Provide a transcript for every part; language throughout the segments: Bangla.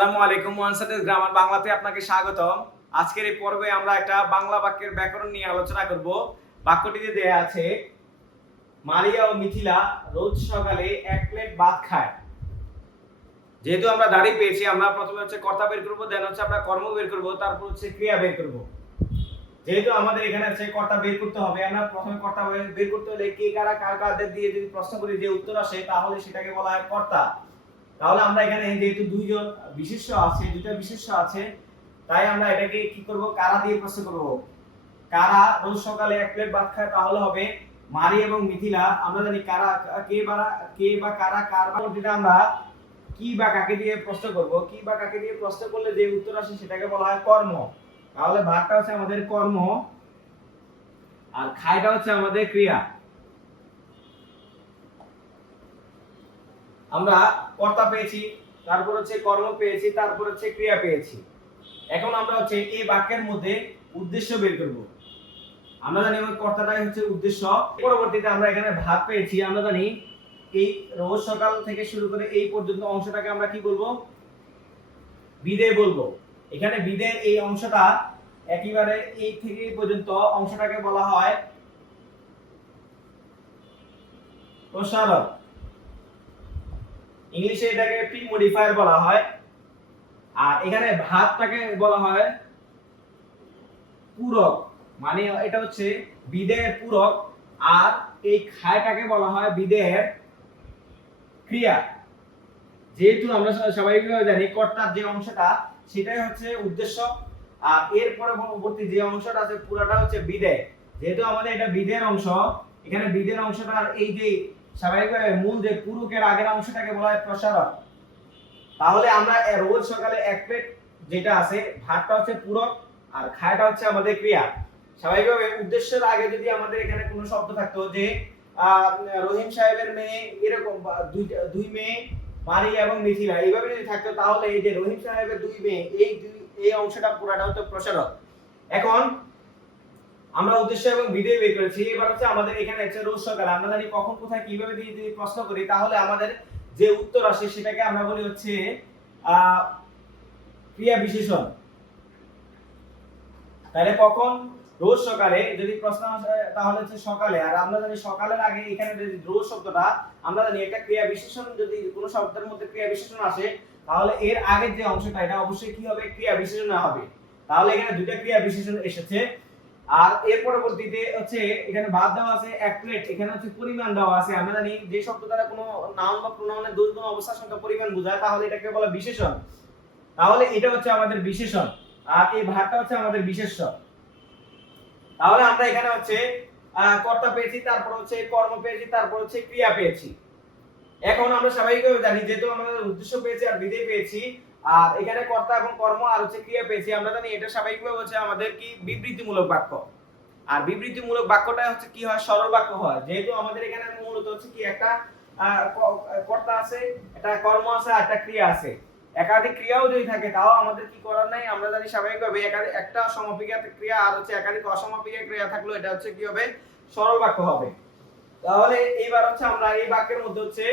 আসসালামু আলাইকুম, ওয়ানসাইডেড গ্রামার বাংলাতে আপনাকে স্বাগতম। আজকের এই পর্বে আমরা একটা বাংলা বাক্যের ব্যাকরণ নিয়ে আলোচনা করব। বাক্যটিতে দেয়া আছে, মারিয়া ও মিথিলা রোজ সকালে এক প্লেট ভাত খায়। যেহেতু আমরা দাঁড়িয়ে পেয়েছি, আমরা প্রথমে হচ্ছে কর্তা বের করব, দেন হচ্ছে আমরা কর্ম বের করব, তারপর হচ্ছে ক্রিয়া বের করব। যেহেতু আমাদের এখানে হচ্ছে কর্তা বের করতে হবে, আমরা প্রথমে কর্তা বের করতে হলে কে কারা কার কাদের দিয়ে যদি প্রশ্ন করি যে উত্তর আসে, তাহলে সেটাকে বলা হয় কর্তা। তাহলে আমরা এখানে যেহেতু দুইজন বিশেষ্য আছে, দুইটা বিশেষ্য আছে, তাই আমরা এটাকে কি করব, কারা দিয়ে প্রশ্ন করব। কারা রোজ সকালে এক প্লেট ভাত খায়, তাহলে হবে মারি এবং মিথিলা। আমরা জানি কারা কে বা কারা কার পরবর্তীতে আমরা কি বা কাকে দিয়ে প্রশ্ন করব। কি বা কাকে দিয়ে প্রশ্ন করলে যে উত্তর আসে সেটাকে বলা হয় কর্ম। তাহলে ভাতটা হচ্ছে আমাদের কর্ম আর খায়টা হচ্ছে আমাদের ক্রিয়া। আমরা কর্তা পেয়েছি, তারপর হচ্ছে কর্ম পেয়েছি, তারপর হচ্ছে ক্রিয়া পেয়েছি। এখন আমরা হচ্ছে এই বাক্যের মধ্যে উদ্দেশ্য বের করব। আমরা জানি ওই কর্তাটাই হচ্ছে উদ্দেশ্য। পরবর্তীতে আমরা এখানে ভাত পেয়েছি। আমরা জানি এই রোজ সকাল থেকে শুরু করে এই পর্যন্ত অংশটাকে আমরা কি বলবো, বিদেয় বলবো। এখানে বিদেয় এই অংশটা একেবারে এই থেকে এই পর্যন্ত অংশটাকে বলা হয় প্রসারক। ইংলিশে এটাকে প্রি মডিফায়ার বলা হয়। আর এখানে ভাতটাকে বলা হয় পূরক, মানে এটা হচ্ছে বিদেয়ের পূরক। আর এই খায়টাকে বলা হয় বিদেয়ের ক্রিয়া। যেহেতু আমরা স্বাভাবিকভাবে জানি কর্তার যে অংশটা সেটাই হচ্ছে উদ্দেশ্য, আর এর পরবর্তী যে অংশটা আছে পুরাটা হচ্ছে বিদেয়। যেহেতু আমাদের এটা বিদেয়ের অংশ, এখানে বিদেয়ের অংশটার এই যে স্বাভাবিকভাবে মূল যে পুরুকের আগের অংশটাকে বলা হয় প্রসারক। তাহলে আমরা রোজ সকালে এক প্লেট যেটা আছে, ভাতটা হচ্ছে পূরক আর খায়টা হচ্ছে আমাদের ক্রিয়া। স্বাভাবিকভাবে উদ্দেশ্যের আগে যদি আমাদের এখানে কোনো শব্দ থাকতো যে রহিম সাহেবের মেয়ে, এরকম দুই মেয়ে মারিয়া এবং মিথিলা, এইভাবে যদি থাকতো, তাহলে এই যে রহিম সাহেবের দুই মেয়ে, এই অংশটা পুরাটা হতো প্রসারক। এখন আমরা উদ্দেশ্য এবং বিধেয় বের করেছি। এবার হচ্ছে আমাদের এখানে হচ্ছে রোজ সকালে। আমরা জানি কখন কোথায় কিভাবে দিয়ে যদি প্রশ্ন করি, তাহলে আমাদের যে উত্তর আসে সেটাকে আমরা বলি হচ্ছে ক্রিয়া বিশেষণ। তাহলে কখন রোজ সকালে যদি প্রশ্ন আসে তাহলে হচ্ছে সকালে। আর আমরা জানি সকালের আগে এখানে যদি রোজ শব্দটা, আমরা জানি একটা ক্রিয়া বিশেষণ, যদি কোনো শব্দের মধ্যে ক্রিয়া বিশেষণ আসে, তাহলে এর আগের যে অংশটা এটা অবশ্যই কি হবে, ক্রিয়া বিশেষণ হবে। তাহলে এখানে দুটো ক্রিয়া বিশেষণ এসেছে। আর এর পরবর্তীতে হচ্ছে এখানে বাদ দেওয়া আছে এক প্লেট, এখানে হচ্ছে পরিমাণ দেওয়া আছে। আমরা জানি যে শব্দ দ্বারা কোনো নাউন বা প্রোনাউনের দুই গুণ অবস্থা সংখ্যা পরিমাণ বোঝায়, তাহলে এটাকে বলা বিশেষণ। তাহলে এটা হচ্ছে আমাদের বিশেষণ আর এই ভাগটা হচ্ছে আমাদের বিশেষ্য। তাহলে আমরা এখানে হচ্ছে কর্তা পেয়েছি, তারপর হচ্ছে কর্ম পেয়েছি, তারপর হচ্ছে ক্রিয়া পেয়েছি। এখন আমরা স্বাভাবিকভাবে জানি যেহেতু আমরা উদ্দেশ্য পেয়েছি আর বিধেয় পেয়েছি, আর এখানে কর্তা এবং কর্ম আর হচ্ছে ক্রিয়া পেয়েছি, আমরা জানি এটা স্বাভাবিকভাবে হচ্ছে আমাদের কি বিবৃতিমূলক বাক্য। আর বিবৃতিমূলক বাক্যটা হচ্ছে কি হয়, সরল বাক্য হয়। যেহেতু আমাদের এখানে মূলত হচ্ছে কি একটা কর্তা আছে, একটা কর্ম আছে আর একটা ক্রিয়া আছে। একাধিক ক্রিয়াও যদি থাকে তাও আমাদের কি করার নাই, আমরা জানি স্বাভাবিকভাবে একটা সমাপিকা ক্রিয়া আর হচ্ছে একাধিক অসমাপিকা ক্রিয়া থাকলো, এটা হচ্ছে কি হবে, সরল বাক্য হবে। তাহলে এইবার হচ্ছে আমরা এই বাক্যের মধ্যে হচ্ছে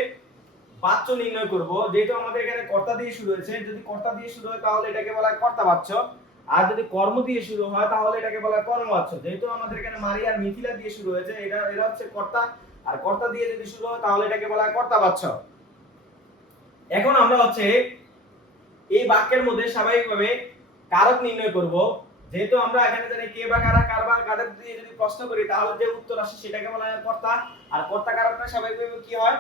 বাচ্য নির্ণয় করব। যেহেতু আমাদের এখানে কর্তা দিয়ে শুরু হয়েছে, যদি কর্তা দিয়ে শুরু হয় তাহলে এটাকে বলা হয় কর্তাবাচ্য। আর যদি কর্ম দিয়ে শুরু হয় তাহলে এটাকে বলা হয় কর্মবাচ্য। যেহেতু আমাদের এখানে মারিয়া আর মিথিলা দিয়ে শুরু হয়েছে, এরা হচ্ছে কর্তা, আর কর্তা দিয়ে যদি শুরু হয় তাহলে এটাকে বলা হয় কর্তাবাচ্য। এখন আমরা হচ্ছে এই বাক্যের মধ্যে স্বাভাবিকভাবে কারক নির্ণয় করব। যেহেতু আমরা এখানে জানি কে বা কারা কার বা কাদের দিয়ে যদি প্রশ্ন করি, তাহলে যে উত্তর আসে সেটাকে বলা হয় কর্তা। আর কর্তা কারকটা স্বাভাবিকভাবে কি হয়,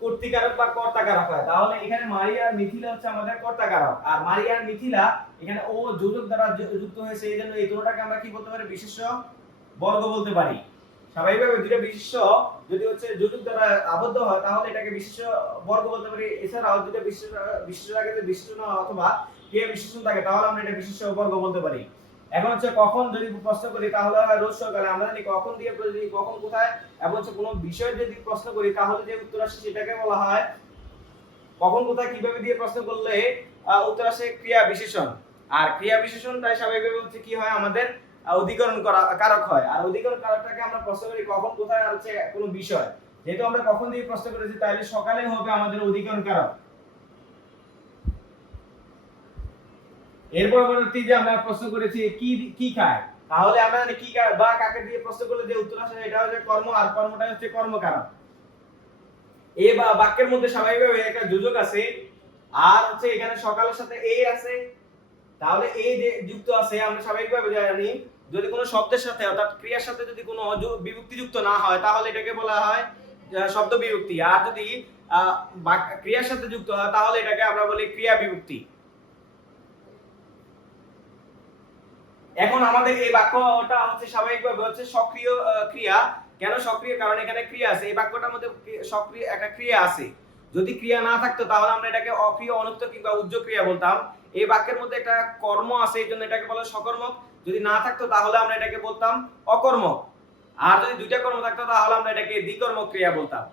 কর্তৃকারক বা কর্তাকারক হয়। তাহলে এখানে মারিয়া আর মিথিলা হচ্ছে আমাদের কর্তাকারক। আর মারিয়া আর মিথিলা এখানে ও যোজক দ্বারা যুক্ত হয়েছে, এই জন্য এই দুটোটাকে আমরা কি বলতে পারি, বিশেষ্য বর্গ বলতে পারি। স্বাভাবিকভাবে দুটো বিশেষ্য যদি হচ্ছে যোজক দ্বারা আবদ্ধ হয় তাহলে এটাকে বিশেষ্য বর্গ বলতে পারি। এছাড়াও দুটো বিশেষ্য আগে যদি বিশেষণ অথবা ক্রিয়া বিশেষণ থাকে তাহলে আমরা এটা বিশেষ্য বর্গ বলতে পারি। এখন হচ্ছে কখন যদি প্রশ্ন করি তাহলে হয় রোজ সকালে। আমরা জানি কখন দিয়ে যদি কখন কোথায় এবং হচ্ছে কোনো বিষয় যদি প্রশ্ন করি তাহলে যে উত্তর আসে সেটাকে বলা হয় কখন কোথায় কিভাবে দিয়ে প্রশ্ন করলে উত্তর আসে ক্রিয়া বিশেষণ। আর ক্রিয়া বিশেষণ তাই স্বাভাবিকভাবে হচ্ছে কি হয়, আমাদের অধিকরণ কারক হয়। আর অধিকরণ কারকটাকে আমরা প্রশ্ন করি কখন কোথায় আর হচ্ছে কোনো বিষয়। যেহেতু আমরা কখন দিয়ে প্রশ্ন করেছি তাহলে সকালে হবে আমাদের অধিকরণ কারক। এর পরবর্তী যে আমরা প্রশ্ন করেছি কি কি খায়, তাহলে আমরা জানি কি খায় বা কাকে দিয়ে প্রশ্ন করলে যে উত্তর আসে এটা হচ্ছে কর্ম, আর কর্মটা হচ্ছে কর্মকারক। এই বা বাক্যের মধ্যে স্বাভাবিকভাবে একটা যোজক আছে, আর হচ্ছে এখানে সকালের সাথে এ আছে, তাহলে এই যে যুক্ত আছে আমরা স্বাভাবিকভাবে জানি যদি কোনো শব্দের সাথে অর্থাৎ ক্রিয়ার সাথে যদি কোনো বিভক্তি যুক্ত না হয় তাহলে এটাকে বলা হয় শব্দ বিভক্তি, আর যদি ক্রিয়ার সাথে যুক্ত হয় তাহলে এটাকে আমরা বলি ক্রিয়া বিভক্তি। এখন আমাদের এই বাক্যটা হচ্ছে স্বাভাবিকভাবে হচ্ছে সক্রিয় ক্রিয়া। কেন সক্রিয়? কারণ এখানে ক্রিয়া আছে, এই বাক্যটার মধ্যে সক্রিয় একটা ক্রিয়া আছে। যদি ক্রিয়া না থাকতো তাহলে আমরা এটাকে অক্রিয়, অনুক্ত কিংবা উজ্জ ক্রিয়া বলতাম। এই বাক্যের মধ্যে একটা কর্ম আছে, এই জন্য এটাকে বলা সকর্মক। যদি না থাকতো তাহলে আমরা এটাকে বলতাম অকর্মক। আর যদি দুইটা কর্ম থাকতো তাহলে আমরা এটাকে দ্বিকর্মক ক্রিয়া বলতাম।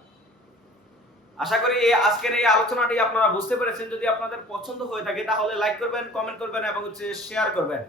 আশা করি আজকের এই আলোচনাটি আপনারা বুঝতে পেরেছেন। যদি আপনাদের পছন্দ হয়ে থাকে তাহলে লাইক করবেন, কমেন্ট করবেন এবং শেয়ার করবেন।